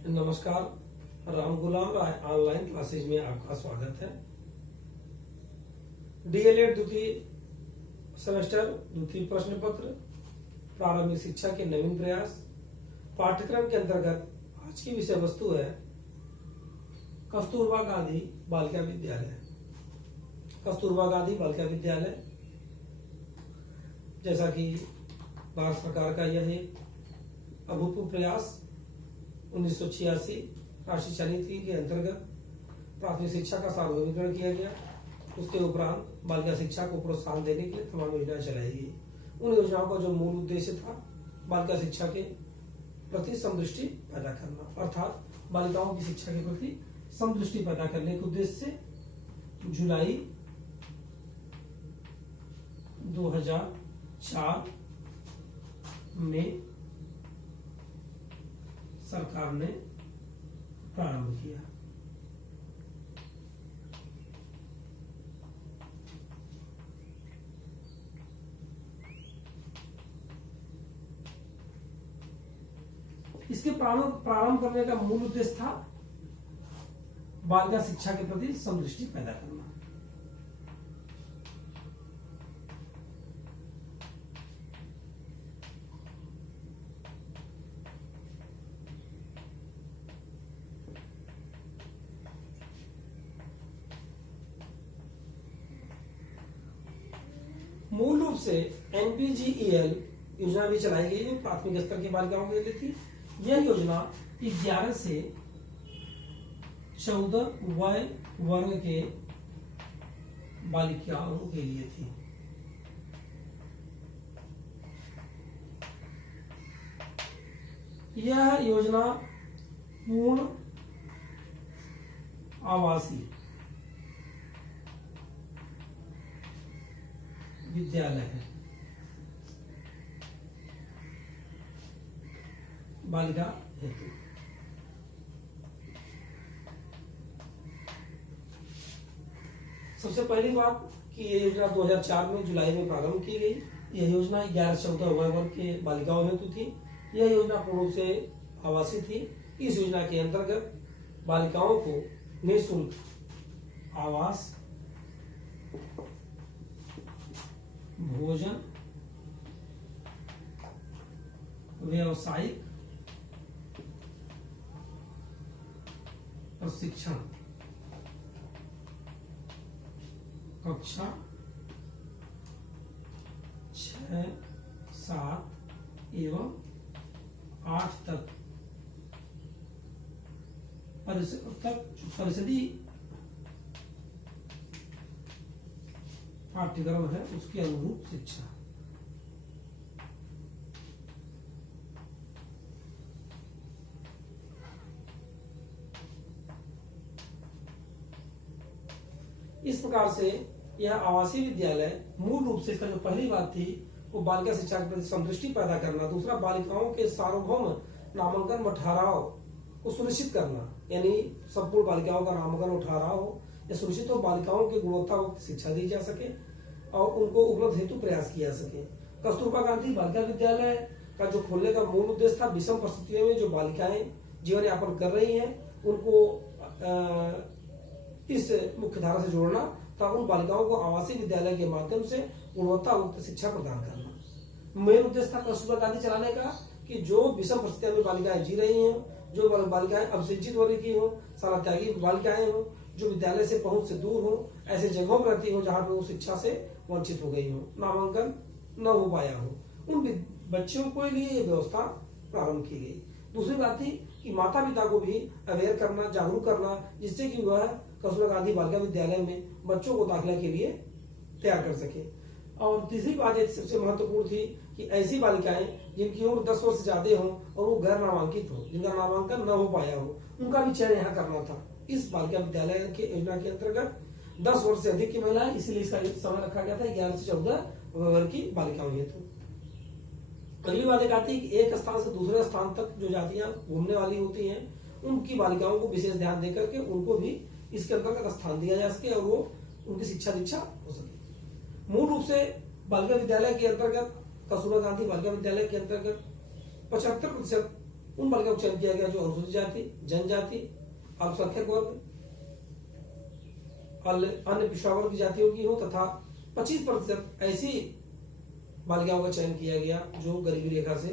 नमस्कार, राम गुलाम राय online classes में आपका स्वागत है। डीएलएड द्वितीय सेमेस्टर द्वितीय प्रश्न पत्र प्रारंभिक शिक्षा के नवीन प्रयास पाठ्यक्रम के अंतर्गत आज की विषय वस्तु है कस्तूरबा गांधी बालिका विद्यालय। कस्तूरबा गांधी बालिका विद्यालय जैसा कि भारत सरकार का यह एक अभूतपूर्व प्रयास 1986 राष्ट्रीय शिक्षा नीति के अंतर्गत प्राथमिक शिक्षा का सार्वजनिकरण किया गया। उसके उपरांत बालिका शिक्षा को प्रोत्साहन देने के लिए तमाम योजनाएं चलाई गई। उन योजनाओं का जो मूल उद्देश्य था बालिका शिक्षा के प्रति समदृष्टि पैदा करना, अर्थात बालिकाओं की शिक्षा के प्रति समदृष्टि पैदा करने के उद्देश्य से जुलाई 2004 में सरकार ने प्रारंभ किया। इसके प्रारंभ करने का मूल उद्देश्य था बालिका शिक्षा के प्रति समदृष्टि पैदा करना। मूल रूप से एनपीजीईएल योजना भी चलाई गई जो प्राथमिक स्तर की बालिकाओं के लिए थी। यह योजना 11 से 14 वय वर्ग के बालिकाओं के लिए थी। यह योजना पूर्ण आवासीय विद्यालय है बालिका हेतु। सबसे पहली बात कि यह योजना 2004 में जुलाई में प्रारंभ की गई। यह योजना 11 से 14 वय वर्ग के बालिकाओं हेतु थी। यह योजना पूर्ण रूप से आवासीय थी। इस योजना के अंतर्गत बालिकाओं को निःशुल्क आवास, भोजन, व्यावसायिक प्रशिक्षण, कक्षा 6, 7 एवं 8 तक परिषदीय पाठ्यक्रम है उसके अनुरूप शिक्षा। इस प्रकार से यह आवासीय विद्यालय मूल रूप से इसका जो पहली बात थी वो बालिका शिक्षा के प्रति समदृष्टि पैदा करना, दूसरा बालिकाओं के सार्वभौम नामांकन व ठहराव को सुनिश्चित करना, यानी संपूर्ण बालिकाओं का नामांकन व ठहराव हो, यह सुनिश्चित हो, बालिकाओं की गुणवत्तायुक्त शिक्षा दी जा सके और उनको उपलब्ध हेतु प्रयास किया जा सके। कस्तूरबा गांधी बालिका विद्यालय का जो खोलने का मूल उद्देश्य था विषम परिस्थितियों में जो बालिकाएं जीवन यापन कर रही हैं उनको इस मुख्य धारा से जोड़ना तथा उन बालिकाओं को आवासीय विद्यालय के माध्यम से गुणवत्तायुक्त शिक्षा प्रदान करना। मेन उद्देश्य था कस्तूरबा गांधी चलाने का कि जो विषम परिस्थितियों में बालिकाएं जी रही हैं, जो बालिकाएं अभिशिक्षित वर्ग की हो, सारा त्यागी बालिकाएं हो, जो विद्यालय से पहुंच से दूर हो, ऐसे जगहों पर रहती हो जहां पर वो शिक्षा से वंचित हो गई हो, नामांकन न हो पाया हो, उन बच्चों के लिए ये व्यवस्था प्रारंभ की गई। दूसरी बात थी कि माता पिता को भी अवेयर करना, जागरूक करना, जिससे कि वह कस्तूरबा गांधी बालिका विद्यालय में बच्चों को दाखिला के लिए तैयार कर सके। और तीसरी बात एक सबसे महत्वपूर्ण थी कि ऐसी बालिकाएं जिनकी उम्र 10 वर्ष से ज्यादा हो और वो गैर नामांकित हो, जिनका नामांकन न हो पाया हो, उनका भी चयन यहाँ करना था। इस बालिका विद्यालय के योजना के अंतर्गत 10 वर्ष से अधिक की महिलाएं, इसलिए इसका समय रखा गया था 11 से 14 वर्ग की बालिकाओं हेतु। अगली बात एक आती है कि एक स्थान से दूसरे स्थान तक जो जातियां घूमने वाली होती हैं उनकी बालिकाओं को विशेष ध्यान देकर के उनको भी इसके अंतर्गत स्थान दिया जा सके और वो उनकी शिक्षा दीक्षा हो सके। मूल रूप से बालिका विद्यालय के अंतर्गत कस्तूरबा गांधी बालिका विद्यालय के अंतर्गत 75% उन बालिकाओं का चयन किया गया जो अनुसूचित जाति, जनजाति, अल्पसंख्यक वर्ग, अन्य पिछड़ा वर्ग की जातियों की हो तथा 25% ऐसी बालिकाओं का चयन किया गया जो गरीबी रेखा से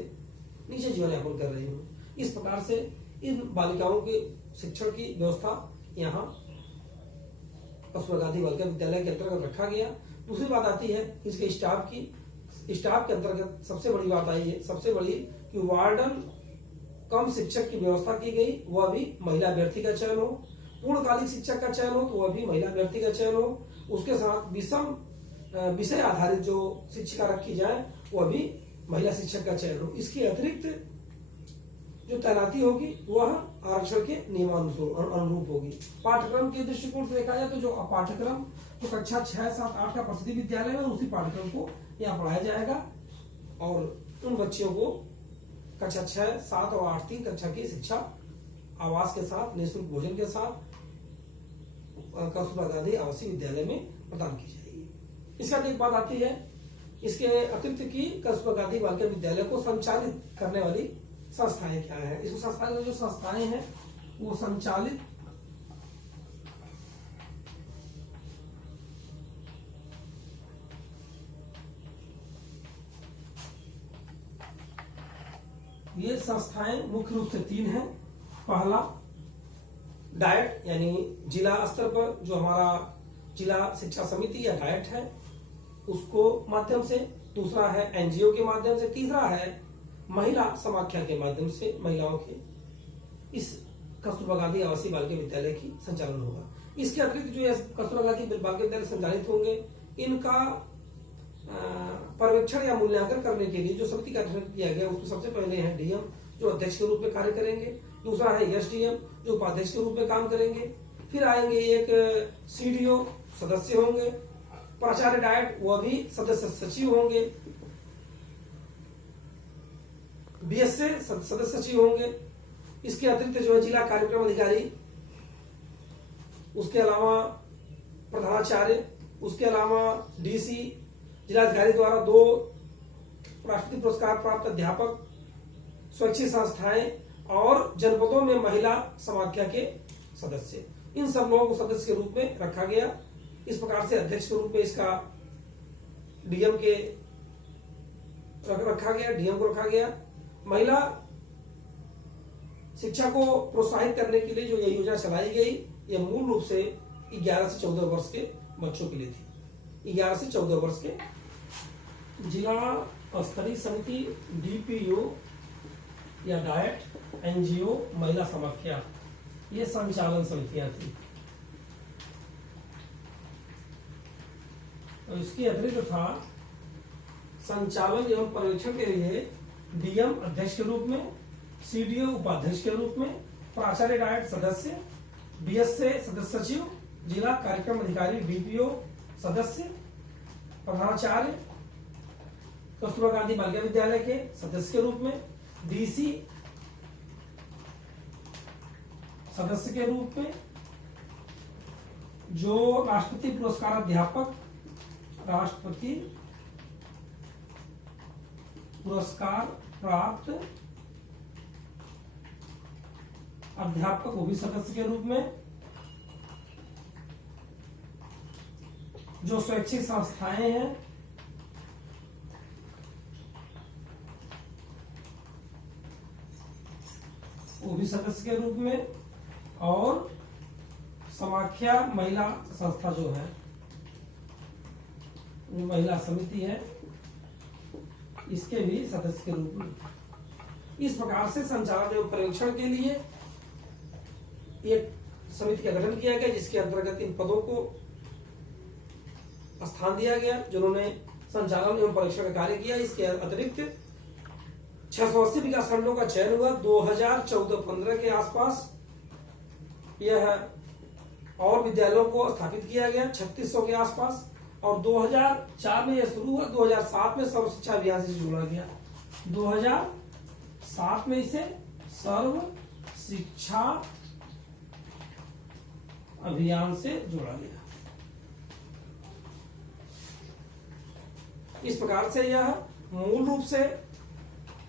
नीचे जीवन यापन कर रही हूँ। इस प्रकार से इन बालिकाओं के शिक्षण की व्यवस्था यहाँ कस्तूरबा गांधी बालिका विद्यालय के अंतर्गत रखा गया। दूसरी बात आती है इसके स्टाफ की। स्टाफ के अंतर्गत सबसे बड़ी बात आई है, सबसे बड़ी कि वार्डन कम शिक्षक की व्यवस्था की गई, वह भी महिला अभ्यर्थी का चयन हो। पूर्णकालिक शिक्षक का चयन हो तो वह भी महिला अभ्यर्थी का चयन हो। उसके साथ विषम विषय आधारित जो शिक्षिका रखी जाए वह भी महिला शिक्षक का चयन हो। इसके अतिरिक्त जो तैनाती होगी वह आरक्षण के नियमानुरूप होगी। पाठ्यक्रम के दृष्टिकोण से देखा जाए तो जो पाठ्यक्रम तो कक्षा 6, 7, 8 का प्रसिद्धि विद्यालय में उसी पाठ्यक्रम को यहाँ पढ़ाया जाएगा और उन बच्चियों को कक्षा 6, 7 और 8 3 कक्षा की शिक्षा आवास के साथ, निःशुल्क भोजन के साथ कस्तूरबा गांधी आवासीय विद्यालय में प्रदान की जाएगी। इसका एक बात आती है इसके अतिरिक्त की कस्तूरबा गांधी बालिका विद्यालय को संचालित करने वाली संस्थाएं क्या है। इस संस्थाएं जो संस्थाएं हैं वो संचालित ये संस्थाएं मुख्य रूप से 3 हैं। पहला डायट यानी जिला स्तर पर जो हमारा जिला शिक्षा समिति या डायट है उसको माध्यम से, दूसरा है एनजीओ के माध्यम से, तीसरा है महिला समाख्या के माध्यम से महिलाओं के इस कस्तूरबा गांधी आवासीय बालिका विद्यालय की संचालन होगा। इसके अतिरिक्त जो कस्तूरबा गांधी बालिका विद्यालय संचालित होंगे इनका पर्यवेक्षण या मूल्यांकन करने के लिए जो समिति का गठन किया गया उसमें सबसे पहले है डीएम जो अध्यक्ष के रूप में कार्य करेंगे, दूसरा है एसडीएम जो उपाध्यक्ष के रूप में काम करेंगे, फिर आएंगे एक सीडीओ सदस्य होंगे, प्राचार्य डायट वह भी सदस्य सचिव होंगे, बीएसए सदस्य सचिव होंगे। इसके अतिरिक्त जो है जिला कार्यक्रम अधिकारी, उसके अलावा प्रधानाचार्य, उसके अलावा डीसी, जिलाधिकारी द्वारा 2 राष्ट्रपति पुरस्कार प्राप्त अध्यापक, स्वैच्छिक संस्थाएं और जनपदों में महिला समाख्या के सदस्य, इन सब लोगों को सदस्य के रूप में रखा गया। इस प्रकार से अध्यक्ष के रूप में इसका डीएम के रखा गया, डीएम को रखा गया। महिला शिक्षा को प्रोत्साहित करने के लिए जो ये योजना चलाई गई ये मूल रूप से 11 से 14 वर्ष के बच्चों के लिए थी। 11 से 14 वर्ष के जिला स्तरीय समिति, डीपीयू या डायट, एनजीओ, महिला समाख्या, ये संचालन समितियां थी। तो इसके अतिरिक्त था संचालन एवं पर्यवेक्षण के लिए डीएम अध्यक्ष के रूप में, सीडीओ उपाध्यक्ष के रूप में, प्राचार्य डायट सदस्य, बीएसए सदस्य सचिव, जिला कार्यक्रम अधिकारी डीपीओ सदस्य, प्रधानाचार्य कस्तूरबा गांधी बालिका विद्यालय के सदस्य के रूप में, डीसी सदस्य के रूप में, जो राष्ट्रपति पुरस्कार अध्यापक, राष्ट्रपति पुरस्कार प्राप्त अध्यापक वो भी सदस्य के रूप में, जो स्वैच्छिक संस्थाएं हैं वो भी सदस्य के रूप में, और समाख्या महिला संस्था जो है महिला समिति है इसके भी सदस्य के रूप में। इस प्रकार से संचालन एवं पर्यवेक्षण के लिए एक समिति का गठन किया गया जिसके अंतर्गत इन पदों को स्थान दिया गया जिन्होंने संचालन एवं पर्यवेक्षण का कार्य किया। इसके अतिरिक्त 680 विकास खंडों का चयन हुआ 2014-15 के आसपास। यह और विद्यालयों को स्थापित किया गया 3600 के आसपास, और 2004 में यह शुरू हुआ। 2007 में सर्व शिक्षा अभियान से जोड़ा गया। 2007 में इसे सर्व शिक्षा अभियान से जोड़ा गया। इस प्रकार से यह मूल रूप से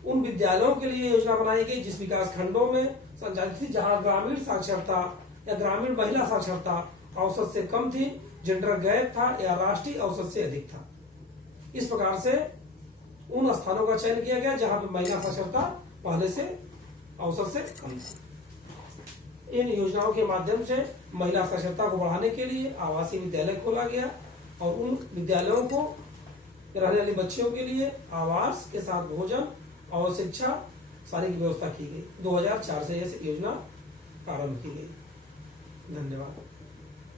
उन विद्यालयों के लिए योजना बनाई गई जिस विकास खंडों में संचालित थी जहां ग्रामीण साक्षरता या ग्रामीण महिला साक्षरता औसत से कम थी, जेंडर गैप था या राष्ट्रीय औसत से अधिक था। इस प्रकार से उन स्थानों का चयन किया गया जहां पर महिला साक्षरता पहले से औसत से कम थी। इन योजनाओं के माध्यम से महिला साक्षरता को बढ़ाने के लिए आवासीय विद्यालय खोला गया और उन विद्यालयों को रहने वाली बच्चियों के लिए आवास के साथ भोजन और शिक्षा सारी की व्यवस्था की गई। 2004 से यह योजना प्रारंभ की गई। धन्यवाद।